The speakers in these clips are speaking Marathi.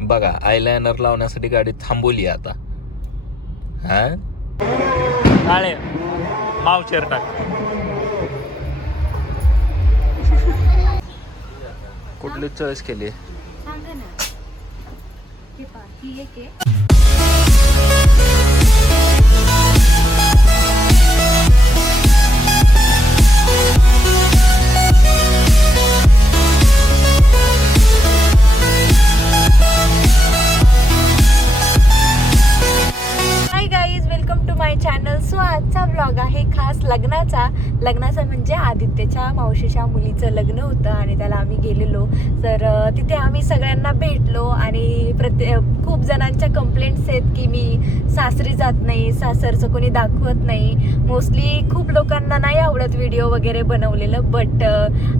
बघा आयलायनर लावण्यासाठी गाडी थांबवली आता. हा काळे मावचेर टाक. कुठली चॉईस केली? सांगा ना. हे पहा, ही एक आहे. चॅनल. सो आजचा ब्लॉग आहे खास लग्नाचा म्हणजे आदित्यच्या मावशीच्या मुलीचं लग्न होतं आणि त्याला आम्ही गेलेलो. तर तिथे आम्ही सगळ्यांना भेटलो आणि खूप जणांच्या कंप्लेंट्स आहेत की मी सासरी जात नाही, सासरचं कोणी दाखवत नाही. मोस्टली खूप लोकांना नाही आवडत व्हिडिओ वगैरे बनवलेलं. बट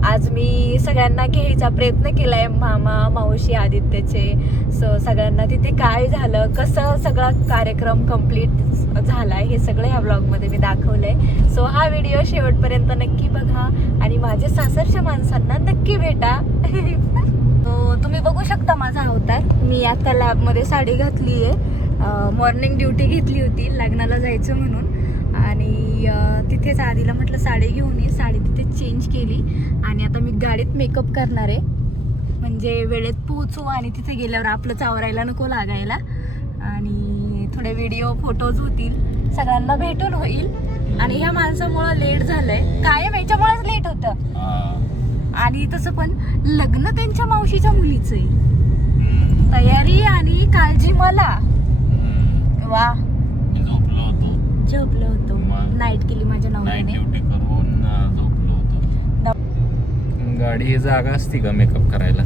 आज मी सगळ्यांना घ्यायचा प्रयत्न केलाय, मामा मावशी आदित्यचे. सो सगळ्यांना तिथे काय झालं, कसं सगळा कार्यक्रम कम्प्लीट झालाय हे सगळं ह्या ब्लॉग मध्ये मी दाखवलंय. सो हा व्हिडिओ शेवटपर्यंत नक्की बघा आणि माझ्या सासरच्या माणसांना नक्की भेटा. तुम्ही बघू शकता माझा अवतार. मी आता लॅब मध्ये साडी घातली आहे. मॉर्निंग ड्युटी घेतली होती लग्नाला जायचं म्हणून आणि तिथेच आधीला म्हटलं साडी घेऊन ये. साडी तिथे चेंज केली आणि आता मी गाडीत मेकअप करणार आहे म्हणजे वेळेत पोहोचू आणि तिथे गेल्यावर आपलं आवरायला नको लागायला आणि थोडे व्हिडिओ फोटोज होतील, सगळ्यांना भेटून होईल. आणि ह्या माणसामुळे लेट झालंय, कायम याच्यामुळेच लेट होतं. आणि तसं पण लग्न त्यांच्या मावशीच्या मुलीचं आहे. तयारी आणि काळजी मला. वा झोपलो होतो. नाईट केली माझ्या नवऱ्याने. गाडी ही जागा असती का मेकअप करायला?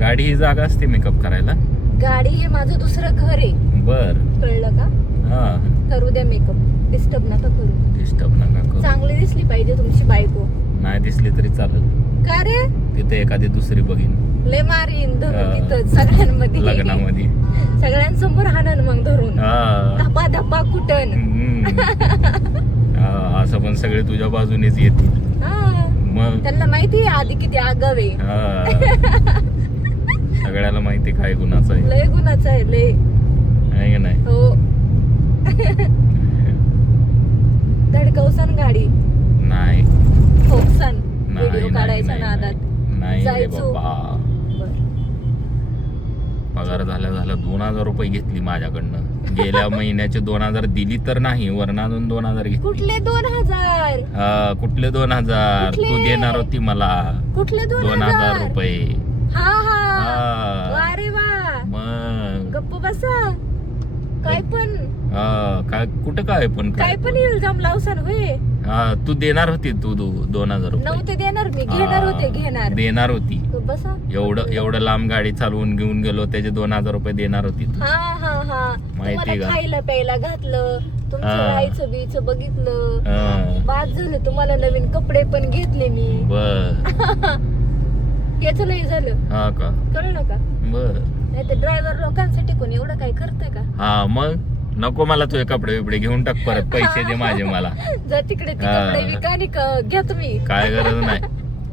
गाडी ही जागा असते मेकअप करायला? गाडी हे माझं दुसरं घर आहे. बर, कळलं का? करू द्या मेकअप. डिस्टर्ब नका करू. चांगली दिसली पाहिजे तुमची बायको. नाही दिसली तरी चालेल. का रे? तिथे एखादी दुसरी बघीन, लय मारीन धरून तिथं सगळ्यांमध्ये, लग्नामध्ये सगळ्यांसमोर हाणन मग धरून. धपा धपा कुटन. असं पण सगळे तुझ्या बाजूनेच येतील. मग त्यांना माहिती आहे आधी किती आगाव आहे. सगळ्याला माहिती काय गुणाचं आहे. लय गुणाचं आहे, लय आहे का नाही? हो. धडकवसन गाडी नाही, ठोकसन व्हिडिओ काढायचा नादात. नाही रे जायचो. बाबा. पगार झाल्या 2000 रुपये घेतली माझ्याकडनं. गेल्या महिन्याचे 2000 दिली तर नाही, वरना 2000 घेतली. कुठले 2000? कुठले 2000? तू देणार होती मला. कुठले 2000 रुपये? हा हा. अरे वा. मग गप्प बसा. काय पण काय कुठं काय पण इल्जाम लावसान होय. तू देणार होती. तू 2000 रुपये नव्हते देणार. मी घेणार होते. देणार होती. बसा. एवढं लांब गाडी चालवून घेऊन गेलो, त्याचे 2000 रुपये देणार होती. माहिती का? खायला प्यायला घातलं, तुमचं राहायचं बीचं बघितलं, बाद झालं. तुम्हाला नवीन कपडे पण घेतले मी. याच नाही झालं. हा का? कळलं का? बर. नाही तर ड्रायव्हर लोकांसाठी कोणी एवढं काय करतंय का? हा मग नको मला तुझे कपडे बिपडे घेऊन टाक, परत पैसे दे माझे मला. जा तिकडे ते कपडे विका आणि घ्या तुम्ही. काय गरज नाही.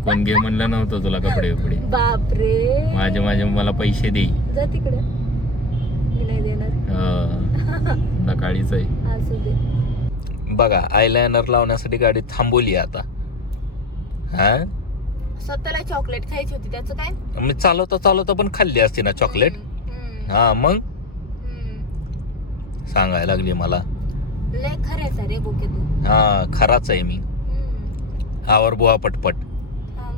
कोण घे म्हणलं नव्हतं तुला कपडे बिपडे. बापरे. माझे मला पैसे दे. जा तिकडे. मी नाही देणार. सकाळीच आहे. असू दे. बघा आयलायनर लावण्यासाठी गाडी थांबवली आता. हा स्वतःला चॉकलेट खायची होती, त्याचं काय? मी चालवता पण खाल्ली असती ना चॉकलेट. हा मग सांगायला लागली मला. लय खऱ्याचा रे बोके तू. हा खराच आहे मी. आवर बुवा पटपट.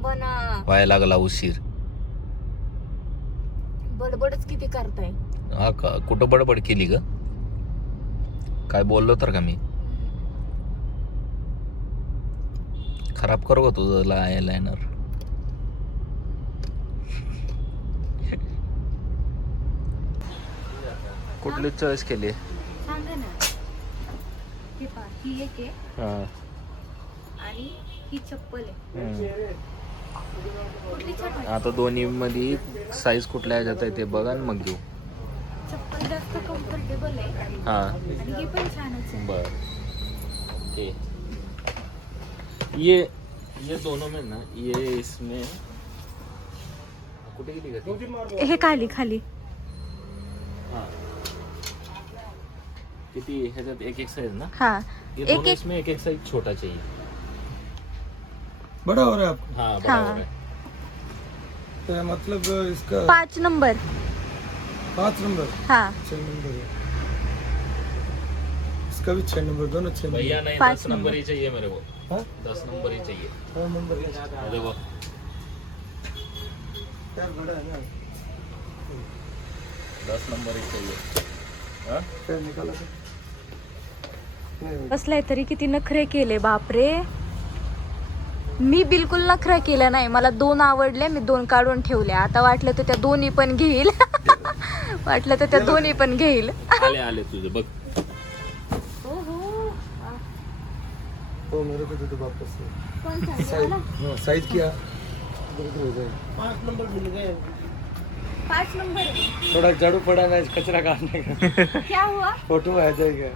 बना व्हायला लागला उशीर. बडबडच किती करताय. हा का? कुठं बडबड केली ग? काय बोललो तर का मी? खराब करू का तुझं आयलायनर? कुठली चॉईस केली? सांगा ना. हे पहा, ही एक आहे आणि ही चप्पल आहे. कुठली छान वाटते? आता दोन्ही मध्ये साईज कुठल्या ह्याच्यात आहे ते बघा आणि मग घेऊ. चप्पल जास्त कम्फर्टेबल आहे. हा आणि हे पण छानच आहे. बर. ये दोनों में ना, ये इसमें कुठे गेली का ती? हे खाली खाली. हा. किती ह्याच्यात एक साइज ना? हा ये एक दोनों एक इसमें एक साइज छोटा चाहिए. बड़ा हो रहा है आपको? हाँ बड़ा हाँ. हो रहा है. तो मतलब इसका 5 नंबर. 5 नंबर, हा 6 नंबर है. इसका भी 6 नंबर, दोनों 6 भैया नंबर. नहीं 5 10 नंबर ही चाहिए मेरे को. हाँ? 10 नंबर ही चाहिए. 6 नंबर ये देखो क्या बड़ा है ना. 10 नंबर ही चाहिए. हाँ? क्या निकाला था? नहीं, बसलाय तरी किती नखरे केले बापरे. मी बिलकुल नखरा केला नाही. मला 2 आवडले, मी 2 काढून ठेवले. आता वाटलं तर त्या दोन्ही पण घेईल. वाटलं तर त्या दोन्ही पण घेईल. आले आले तुझे बघ. तो मेरे को दे दो वापस से. कौन सा? साइज, हाँ साइज क्या इधर हो जाएगा. 5 नंबर मिल गए. 5 नंबर. थोड़ा झाड़ू पड़ा ना कचरा काटने का. क्या हुआ? फोटो आ जाएगा.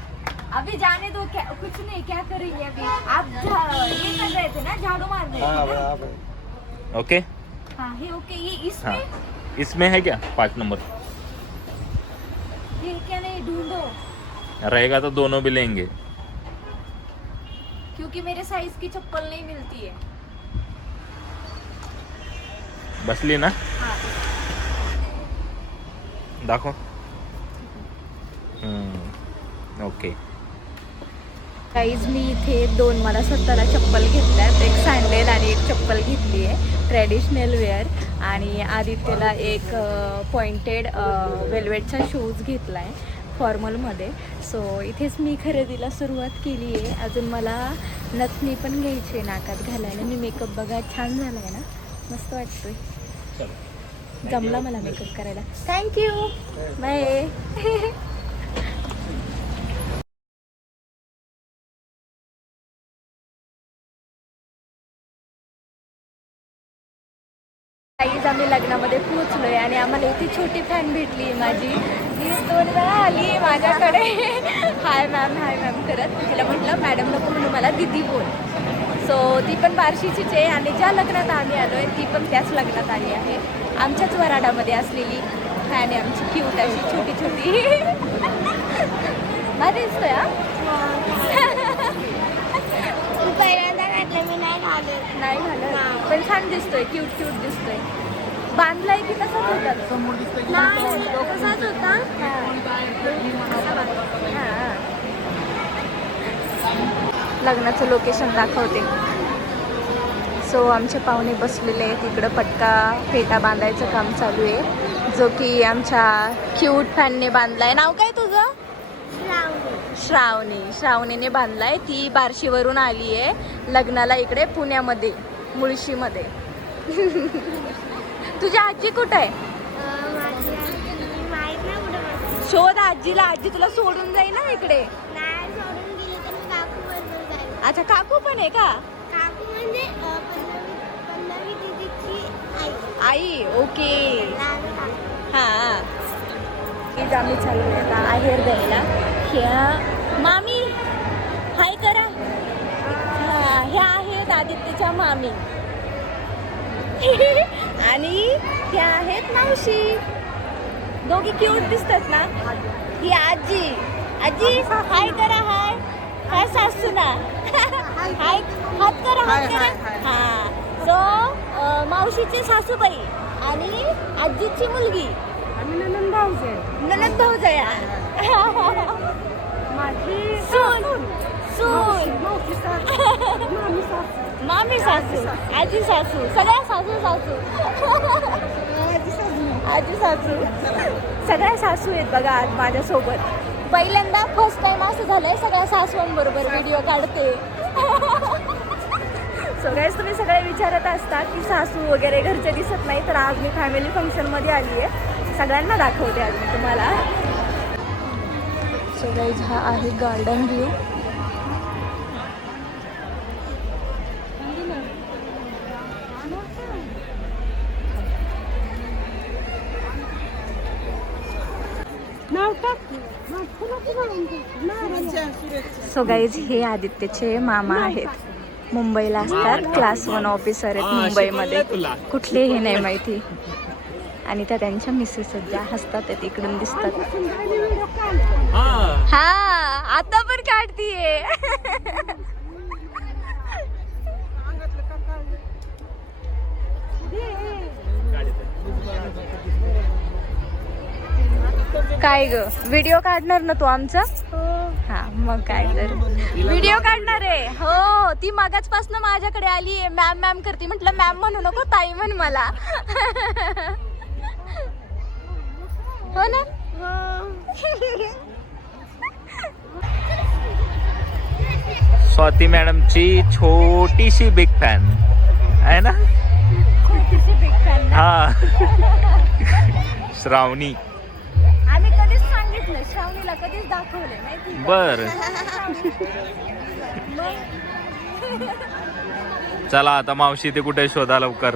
अभी जाने दो. क्या कुछ नहीं, क्या करेंगे अभी. आप ये कर रहे थे ना, झाड़ू मार रहे हाँ थे ना? आप ओके. हाँ ये ओके. ये हाँ इसमें इसमें है क्या 5 नंबर? ये क्या नहीं ढूंढो, रहेगा तो दोनों भी लेंगे. क्योंकि मेरे साइज की चप्पल नहीं मिलती है. बसली ना? हाँ. दाखव. ओके. गाईज मी इथे 2 मला स्वतःला चप्पल घेतल्यात. एक सँडल आणि एक चप्पल घेतली आहे ट्रॅडिशनल वेअर. आणि आदित्यला एक पॉइंटेड वेल्वेटचा शूज घेतला आहे फॉर्मलमध्ये. सो इथेच मी खरेदीला सुरुवात केली आहे. अजून मला नथनी पण घ्यायची आहे नाकात घालायला. मी मेकअप बघा छान झाला आहे ना, मस्त वाटतोय. जमला मला मेकअप करायला. थँक्यू. बाय. आईज आम्ही लग्नामध्ये पोहोचलोय आणि आम्हाला इथे छोटी फॅन भेटली माझी. ती 2 वेळा आली माझ्याकडे हाय मॅम करत. तिला म्हटलं मॅडम नको म्हणून मला दीदी बोल. सो ती पण बार्शीचीच आहे आणि ज्या लग्नात आम्ही आलो आहे ती पण त्याच लग्नात आली आहे. आमच्याच वराडामध्ये असलेली फॅन आहे आमची, क्यूट अशी छोटी छोटी. भारी दिसतोय हा. पहिल्यांदा घातलं मी, नाही घालत. नाही घालत पण छान दिसतोय, क्यूट दिसतोय. बांधलाय की तसाच होता? नाही तसाच होता. लग्नाचं लोकेशन दाखवते. सो आमचे पाहुणे बसलेले आहेत तिकडं. पटका फेटा बांधायचं काम चालू आहे, जो की आमच्या क्यूट फॅनने बांधलाय. नाव काय तुझं? श्रावणीने बांधलाय. ती बार्शीवरून आली आहे लग्नाला इकडे पुण्यामध्ये, मुळशीमध्ये. तुझी आजी कुठं आहे? माहित नाही कुठे बसली. शोध आजीला. आजी तुला सोडून जाईल ना इकडे. नाही सोडून गेली तर मी काकू बरोबर जाईल. अच्छा काकू पण आहे का? काकू म्हणजे पल्लवी दीदीची आई. आई. ओके. लहान काकू. हां. इथं आम्ही चालू आता आहेर द्यायला. ह्या मामी हाय करा. ह्या आहेत आदित्यच्या मामी. आणि ह्या आहेत मावशी. दोघी क्यूट दिसतात ना. ही आजी. आजी हाय करा. हाय सासू ना. हाय हात करा. हां. सो मावशीची सासूबाई आणि आजीची मुलगी. ननंद भाऊजया. माझी सून. मामी सासू, आजी सासू, सगळ्या सासू. आजी सासू सगळ्या सासू आहेत बघा आज माझ्यासोबत. पहिल्यांदा फर्स्ट टाइम असं झालंय सगळ्या सासवांबरोबर व्हिडिओ काढते. सगळेच तुम्ही सगळे विचारत असता की सासू वगैरे घरचे दिसत नाही, तर आज मी फॅमिली फंक्शनमध्ये आली आहे. सगळ्यांना दाखवते आज मी तुम्हाला. सो गाईज हा आहे गार्डन व्ह्यू. सो गाईज हे आदित्यचे मामा आहेत. मुंबईला असतात, क्लास 1 ऑफिसर आहेत मुंबईमध्ये. कुठले हे नाही माहिती. आणि त्या त्यांच्या मिसेस ज्या हसतात त्या तिकडून दिसतात. हा हा आता पण काढतीये. काय ग व्हिडिओ काढणार ना तू आमचा? हा मग काय तर व्हिडिओ काढणार आहे. हो ती मगाचपासून माझ्याकडे आली आहे, मॅम मॅम करते. म्हटलं मॅम म्हणू नको ताई म्हण मला. हो ना. स्वाती मॅडमची छोटीशी बिग फॅन आहे ना. छोटीशी बिग फॅन. हा श्रावणी. आम्ही कधीच सांगितलं श्रावणीला, कधीच दाखवले माहिती. बर चला आता मावशी ते कुठे शोधा लवकर.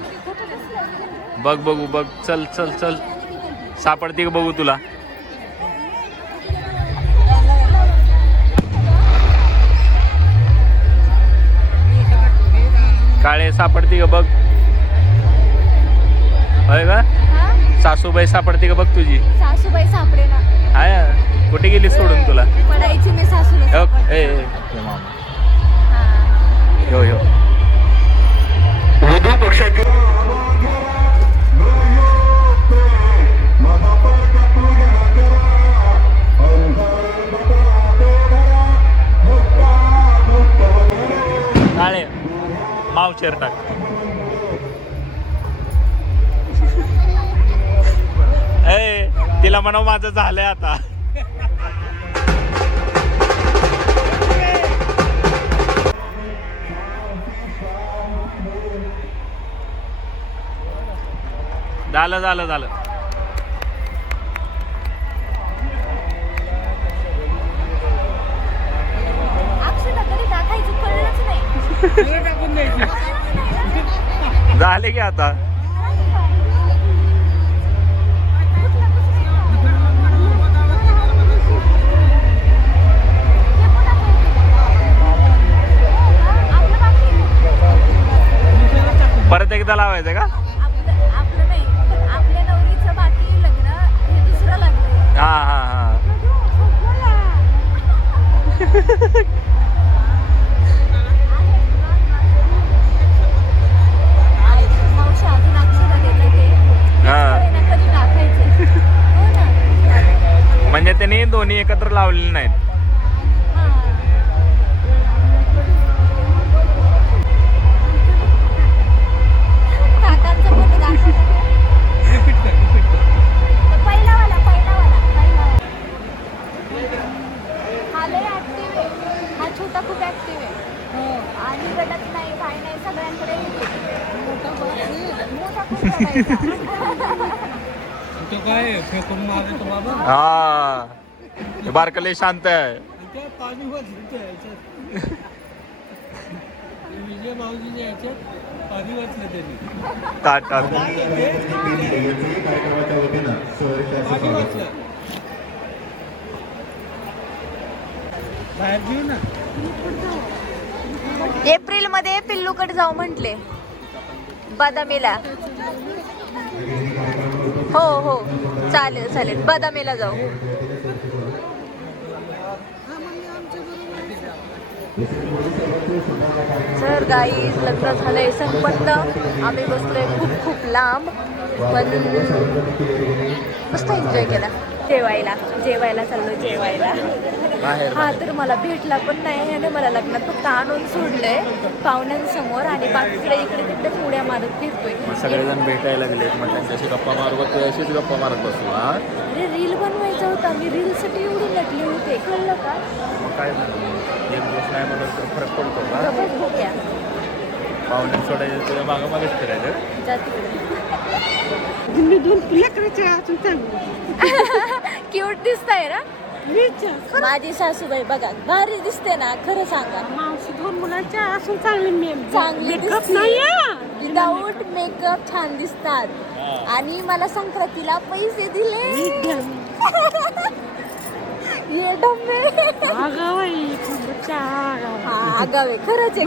बघ बघू बघ. चल चल चल सापडते का बघू तुला. काळे सापडते का बघ. होय का. सासूबाई सापडते का बघ तुझी. सासूबाई सापडे ना. हाय कुठे गेली सोडून तुला. पडायची मी सासूला. यो यो. काळे मावचेर टाक. ए तिला म्हणा माझं झालंय आता. झालं झालं झालं. अक्षरला कधी टाकायचं कळलंच नाही. झाले की आता. परत एकदा लावायचं का. आपलं नाही, आपल्या नवरीचं बाकी लग्न, हे दुसरं लग्न. हा हा हा. मावशी अजून अक्षरला देते ते. हा. कधी टाकायचं. हो ना. म्हणजे त्यांनी दोन्ही एकत्र लावलेले नाहीत. काकांचं फोटो दाखव. पहिलावाला. हा लय ऍक्टिव्ह आहे. हा छोटा खूप ऍक्टिव्ह आहे. आणि रडत नाही काय नाही, सगळ्यांकडे मोठा खूप रडायचा. तो काय फेकून मारतो बाबा. हा बारकले शांत आहे. पाणी वाचलं याच्यात. विजय भाऊजीच्या याच्यात पाणी वाचलं त्यांनी. ताटात. पाणी वाचलं. बाहेर घेऊ ना. एप्रिल मध्ये पिल्लूकडे जाऊ म्हटले बदामीला. हो चालेल चालेल बदामीला जाऊ. तर गाई लग्न झालंय संपन्न. आम्ही बसलोय खूप खूप लांब, पण मस्त एन्जॉय केला. जेवायला चाललो जेवायला. हा तर मला भेटला पण नाही आणि मला लग्नात फक्त आणून सोडलंय पाहुण्यांसमोर आणि बाकीकडे इकडे तिकडे उड्या मारत फिरतोय. सगळेजण भेटायला गेलेत मग त्यांच्याशी गप्पा मारत तू अशीच गप्पा मारत बसू. हा अरे रील बनवायचा होता, मी रीलसाठी एवढी नटली होते, कळलं का. मग काय झालं एक दिवस नाही म्हणून तर फरक पडतो का. गप्पच भोक्या. पाहुणे सोडायचं तुझ्या मागं मागेच फिरायचं. जा तिकडे. क्यूट दिसताय ना माझी सासूबाई. बघा भारी दिसते ना, खरं सांगा. मावशी 2 मुलांच्या असून चांगली चांगली विदाऊट मेकअप छान दिसतात. आणि मला संक्रांतीला पैसे दिले. ये डम्मे. आगाव हा आगावे खरंच आहे.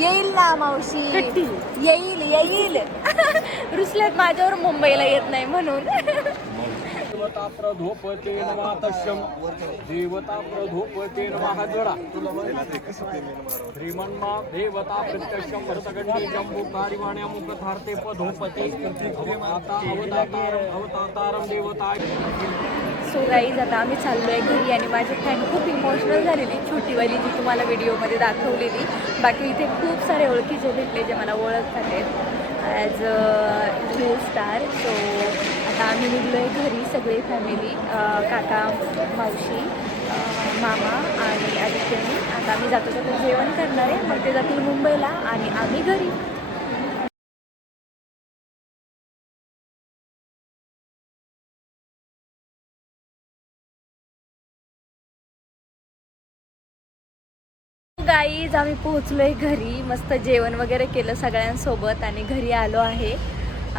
येईल ना मावशी, येईल येईल रुसल्यात माझ्यावर मुंबईला येत नाही म्हणून. देवता प्रधोपते नमातश्यम देवता प्रधोपते नमः जोडा श्रीमन्मा देवता प्रत्यक्षम भरतगंडी जम्बुकारिवाण्या मुखधार्ते पधोपते अवतारम देवता. सो गाईज आता आम्ही चाललोय घरी आणि माझी फ्रेंड खूप इमोशनल झालेली, छोटीवाली जी तुम्हाला व्हिडिओमध्ये दाखवलेली. बाकी इथे खूप सारे ओळखीचे भेटले जे मला ओळखतात ॲज रील स्टार. सो आता आम्ही निघलो आहे घरी सगळे फॅमिली, काका मावशी मामा आणि आदित्यनी. आता आम्ही जातो जेवण करणार आहे, मग ते जातील मुंबईला आणि आम्ही घरी. गाईज आम्ही पोहोचलोय घरी, मस्त जेवण वगैरे केलं सगळ्यांसोबत आणि घरी आलो आहे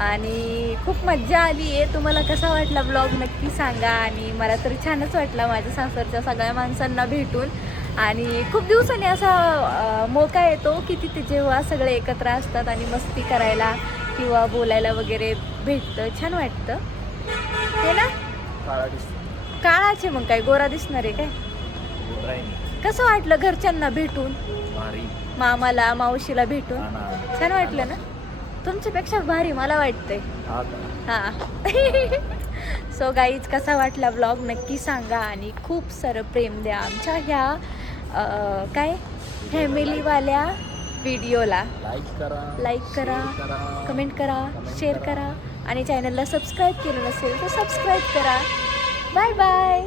आणि खूप मज्जा आली आहे. तुम्हाला कसा वाटला ब्लॉग नक्की सांगा. आणि मला तर छानच वाटला माझ्या सासरच्या सगळ्या माणसांना भेटून आणि खूप दिवसांनी असा मोका येतो की तिथे जेव्हा सगळे एकत्र असतात आणि मस्ती करायला किंवा बोलायला वगैरे भेटतं, छान वाटतं हे ना. काळाचे मग काय गोरा दिसणार आहे काय. कसं वाटलं घरच्यांना भेटून, मामाला मावशीला भेटून छान वाटलं ना. तुमच्यापेक्षा भारी मला वाटतंय. हां सो गाईज कसा वाटला ब्लॉग नक्की सांगा आणि खूप सारं प्रेम द्या आमच्या ह्या काय फॅमिलीवाल्या व्हिडिओला. लाईक करा, कमेंट करा, शेअर करा आणि चॅनलला सबस्क्राईब केलं नसेल तर सबस्क्राईब करा. Bye bye.